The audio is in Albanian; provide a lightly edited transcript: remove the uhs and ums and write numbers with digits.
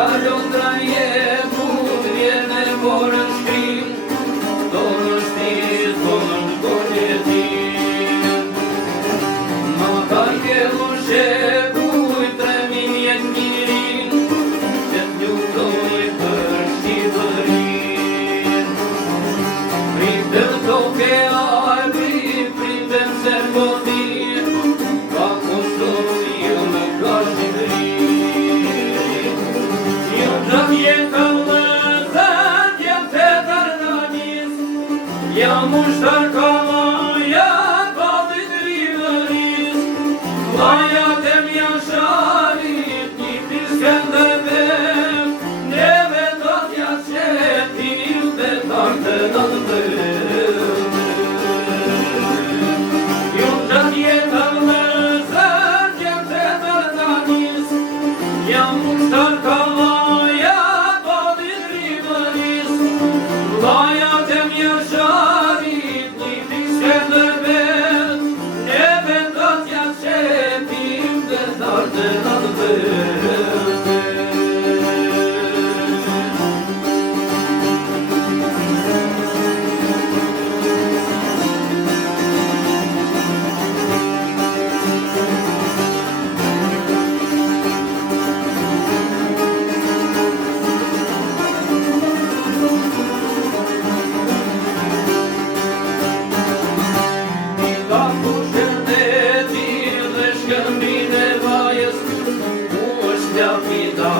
Londra je put vjerne morën shkrim, tonë shtis, tonë shkojetim. Ma ka kjellu shekuj 3000 jet mirin, që t'lutoj për Shqipërin. Pritën toke arbri, pritën se po dir, ka konstruju në ka Shqipërin. Jam ushtar kamaja palit rivëris, vajat e mjasharit, një piskendërbev, neve të tja qetim dhe tarte në dëmbev. Jo gjatë jetën lëzën, jem të tërdanis, jam ushtar kamaja palit rivëris, vajat e mjasharit, Shkëmbin e vajës, u është ljafi da